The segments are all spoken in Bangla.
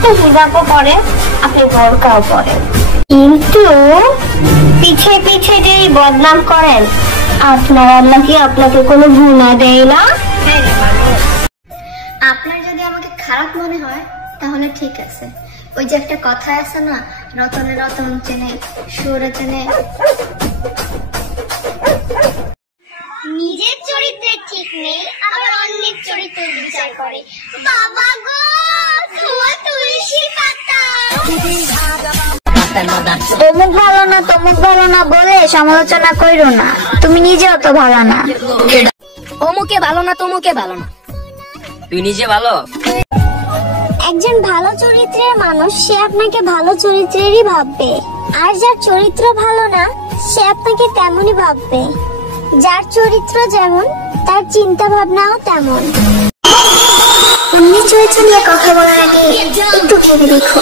আপনি হিজাবও পরেন, আপনি বোরকাও পরেন, কিন্তু পিছে পিছে যে বদনাম করেন, আপনার আল্লাহ কি আপনাকে কোনো গুনাহ দেয় না? আপনার যদি আমাকে খারাপ মনে হয় তাহলে ঠিক আছে। ওই যে একটা কথা আছে না, রতনে রতন চেনে সুরে চেনে। নিজের চরিত্রে ঠিক নেই, আবার অন্যের চরিত্র বিচার করে। বাবা গো, তোমার তুলসী পাতা। অমুক ভালো না তমুক ভালো না বলে সমালোচনা কইরো না, তুমি নিজে অত ভালো না। অমুকে ভালো না তমুকে ভালো না, তুই নিজে ভালো। একজন ভালো চরিত্রের মানুষ সে আপনাকে ভালো চরিত্রেরই ভাববে, আর যার চরিত্র ভালো না সে আপনাকে তেমনই ভাববে। যার চরিত্র যেমন তার চিন্তা ভাবনাও তেমন। অন্যের চরিত্র নিয়ে কথা বলার আগে একটু ভেবে দেখো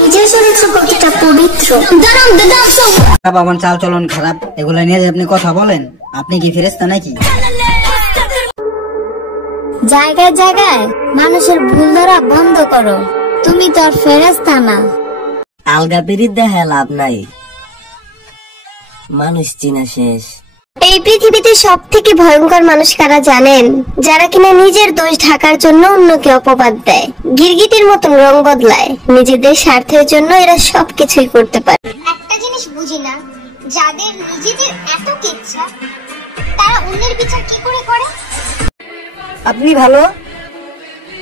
নিজের চরিত্র কতটা পবিত্র। আমার চাল চলন খারাপ, এগুলো নিয়ে আপনি কথা বলেন, আপনি কি ফেরেশতা নাকি? জায়গায় জায়গায় মানুষের ভুল ধরা বন্ধ করো, তুমি তো আর ফেরেশতা না। আলগা পিরিত দেখে লাভ নাই, মানুষ চিনা শেষ। এই পৃথিবীতে সব থেকে ভয়ঙ্কর মানুষ কারা জানেন? যারা কিনা নিজের দোষ ঢাকার জন্য অন্যকে অপবাদ দেয়, গিরগিটির মতন রং বদলায়। নিজেদের স্বার্থের জন্য এরা সবকিছুই করতে পারে। একটা জিনিস বুঝি না, যাদের নিজেদের এত ইচ্ছা তারা অন্যের বিচার কি করে করে? আপনি ভালো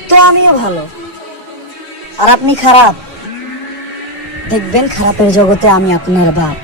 তো আমিও ভালো, আর আপনি খারাপ, দেখবেন খারাপের জগতে আমি আপনার বাপ।